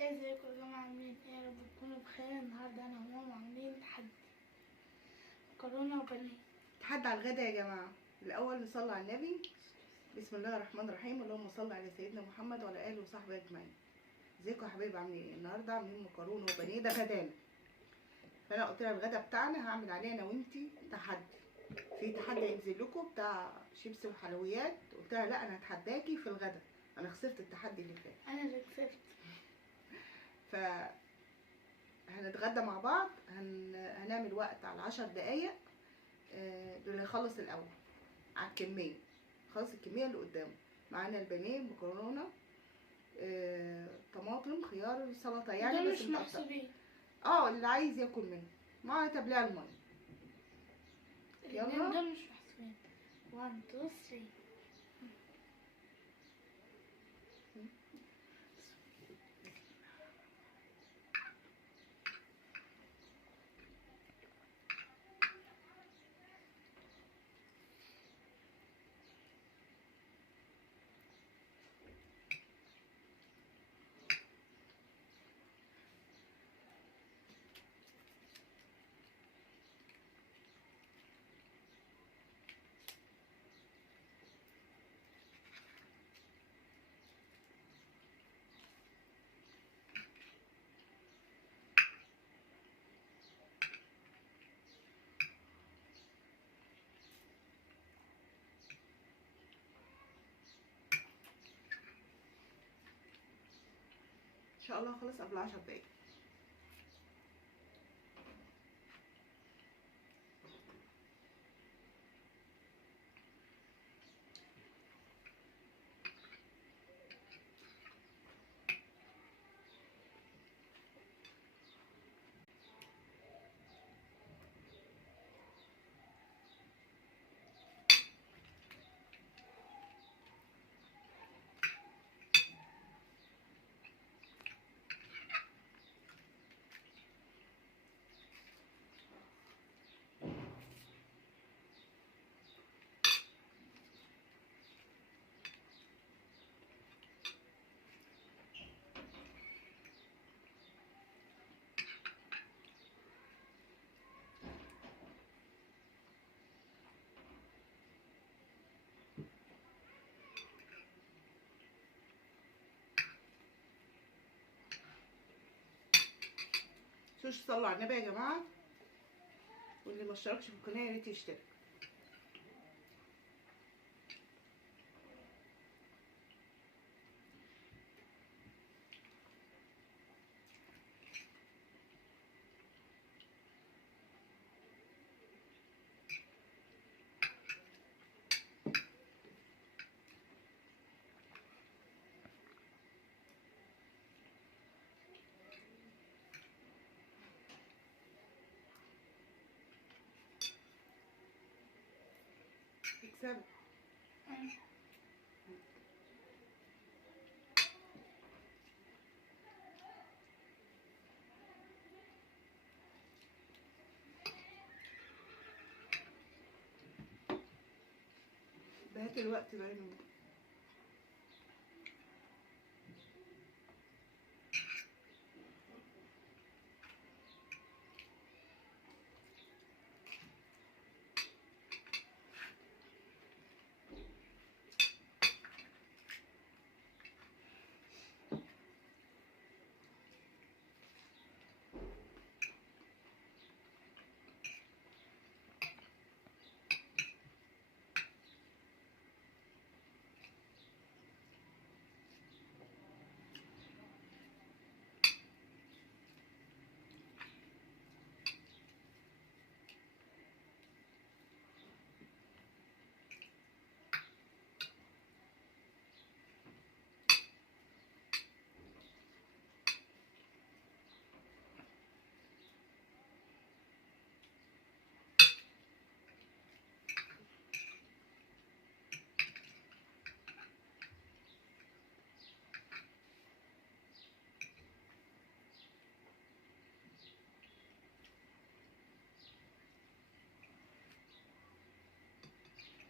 ازيكم يا جماعة عاملين ايه؟ يا رب تكونوا بخير. النهارده انا وماما عاملين تحدي مكرونة وبانيه. تحدي على الغدا يا جماعه. الاول نصلي على النبي. بسم الله الرحمن الرحيم. اللهم صل على سيدنا محمد وعلى اله وصحبه اجمعين. ازيكم يا حبايبي عاملين ايه؟ النهارده عاملين مكرونه وبانيه، ده غدانا. فانا قلت لها الغدا بتاعنا هعمل عليه انا وانتي تحدي. في تحدي هينزل لكم بتاع شيبسي وحلويات. قلت لها لا، انا هتحداكي في الغدا. انا خسرت التحدي اللي فات. انا اللي كسبت. ف هنتغدى مع بعض. هنعمل وقت على 10 دقايق. اللي يخلص الاول على الكميه، خلاص الكميه اللي قدامه. معانا البانيه، مكرونه، طماطم، خيار، سلطه يعني دول بس مش متقطع. محسوبين. اللي عايز ياكل منه مع تبليع الميه. الاتنين يلا. دول مش محسوبين. 1 2 3. ان شاء الله خلص قبل 10 دقايق. متنسوش تصلوا على النبي يا جماعه، واللي ما اشتركش في القناه يا ريت يشترك. اكسبي. بهات الوقت بقى.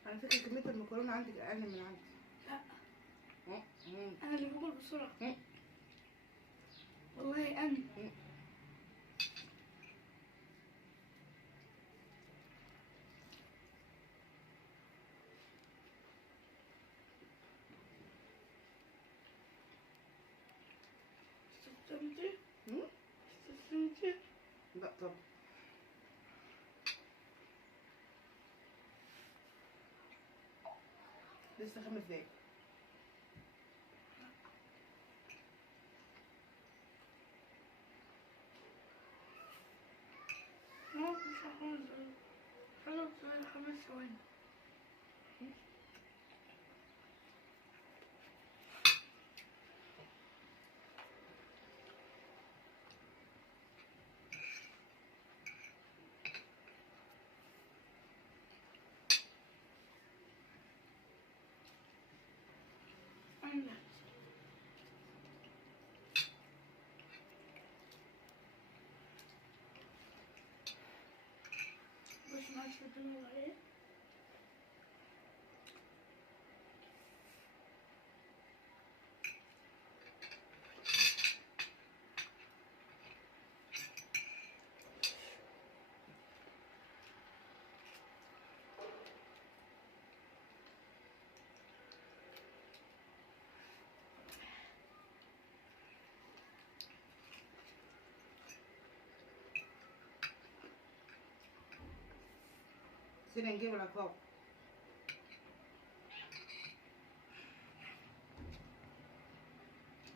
على فكره كميه المكرونه عندك اقل من عندي. لا، انا اللي باكل بسرعة. استسلمتي؟ هم؟ استسلمتي؟ لا طبعا. لسه 5 دقايق. ما مش هخلص. خلص 5 ثواني. أنا بس ما تشوفين ولا ايه؟ سيبنا نجيب العقاب.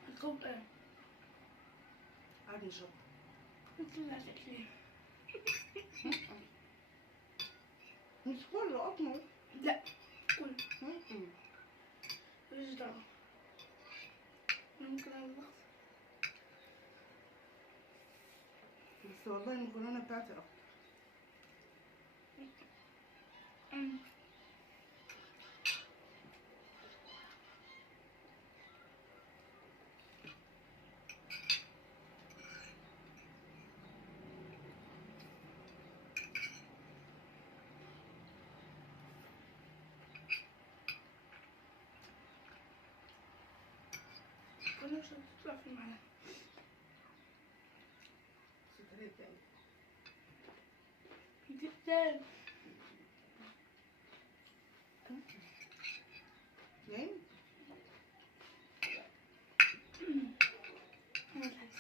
الكوب ايه؟ قعد نشط. انت اللي هتاكليه. مش كله اصلا. لا كل ماليش دعوة. أنا ممكن أطبخ. بس والله المكرونه بتاعتي اكتر. كل مش هتطلع في المعلقة. سكريات تاني. جدا. نايم. أنا الحاجة.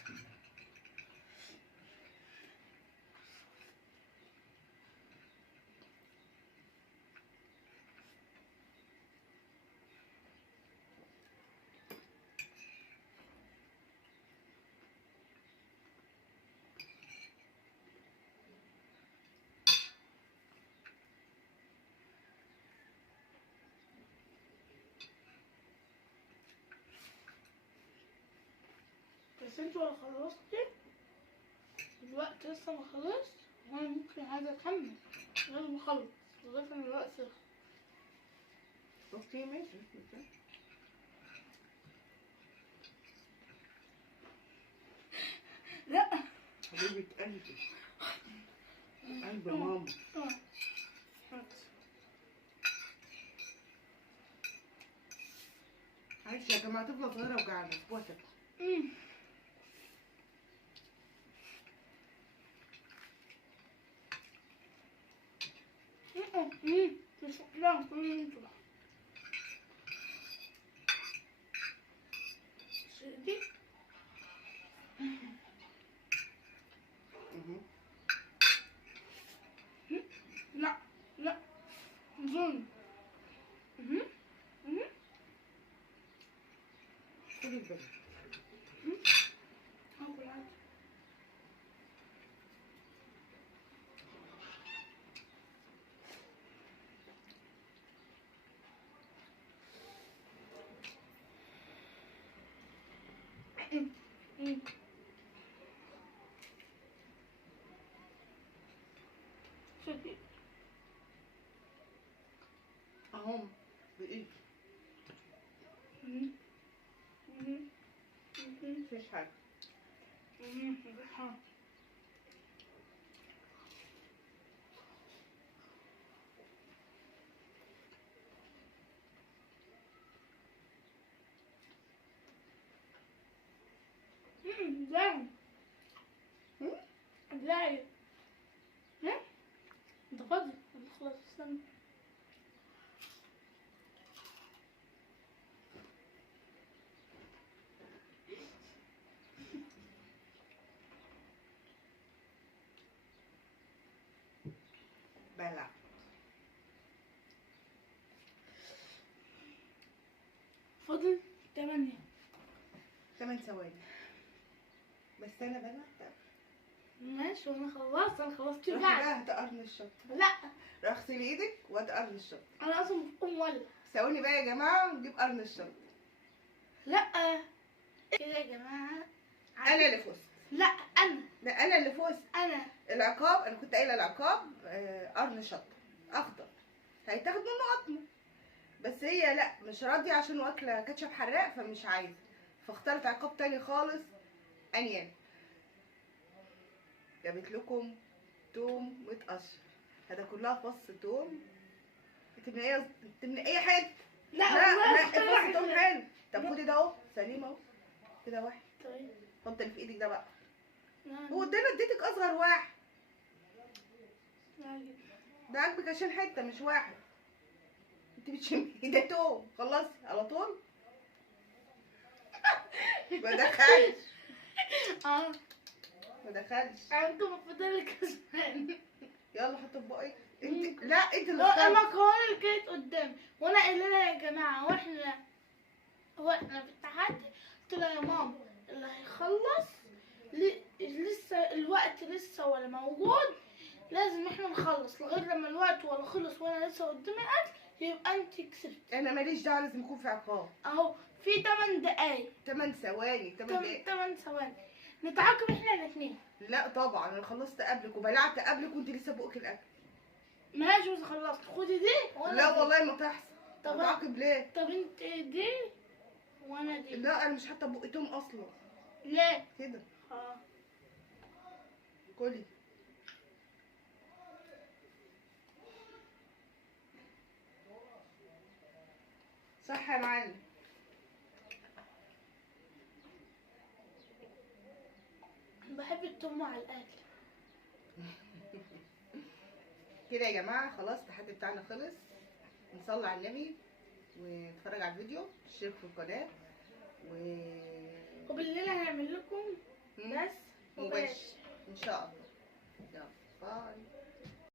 بس انتوا لو خلصتي الوقت لسه ما خلص، وانا ممكن عايزة اكمل لازم اخلص لغاية ما الوقت يخلص. اوكي ماشي مش مشكلة. لا حبيبة قلبي. قلب ماما. معلش يا جماعة، طفلة صغيرة وجعانة اسبوع سكت. مش لا كل انتوا بقى. دي لا لا ظلم. خدي البلد. هاكل عادي. شدي اهم بايدي. مفيش حاجة. ازاي؟ ازاي؟ انت فاضي؟ خلاص استنى. فاضل 8. 8 ثواني. بس انا بدأت. ماشي وانا خلصت. انا خلصت روحي بعد. بقى هتقرن الشط. لا روح اغسلي ايدك وهتقرن الشط. انا اصلا بقوم ولا. ثواني بقى يا جماعه ونجيب قرن الشط. لا كده يا جماعه. انا اللي فزت. لا انا. لا انا اللي فزت. انا العقاب انا كنت قايله العقاب قرن شط اخضر هيتاخد منه قطمه، بس هي لا مش راضيه عشان واكله كاتشب حراق فمش عايزه، فاختارت عقاب تاني خالص انياب. جابت لكم توم متقشر، هذا كلها فص توم. تمنقيه حته. لا لا والله فص توم حلو. طب خدي ده اهو سليم اهو كده واحد. طيب حط اللي في ايدك ده بقى. لا، هو ده انا اديتك اصغر واحد، لا. ده عاجبك عشان حته مش واحد. انت بتشمي ده توم خلصي على طول. ما دخلش اه ما دخلش. انتوا المفروض اللي كسبان. يلا حط في بقك انت. لا انت اللي انا اخترت. المكرونه اللي كانت قدامي وانا قايله لها يا جماعه واحنا في التحدي. قلت لها يا ماما اللي هيخلص لسه الوقت لسه ولا موجود، لازم احنا نخلص لغايه لما الوقت ولا خلص وانا لسه قدامي اكل يبقى انت كسبت. انا ماليش دعوه، لازم يكون في عقاب. اهو في 8 دقايق 8 ثواني 8 دقايق. 8 ثواني نتعاقب احنا الاثنين. لا طبعا انا خلصت قبلك وبلعت قبلك وانت لسه بقك الاكل. ماشي بس خلصت. خدي دي وانا لا دي. والله ما تحصل. طب تعاقب ليه؟ طب انت دي وانا دي. لا انا مش حاطه بقي توم اصلا. ليه؟ كده اه كلي. صح يا معلم. بحب التوم مع الاكل. كده يا جماعه خلاص التحدي بتاعنا خلص. نصلي على النبي ونتفرج على الفيديو، اشترك في القناه وبالليل هنعمل لكم بس مباشر ان شاء الله. يلا باي.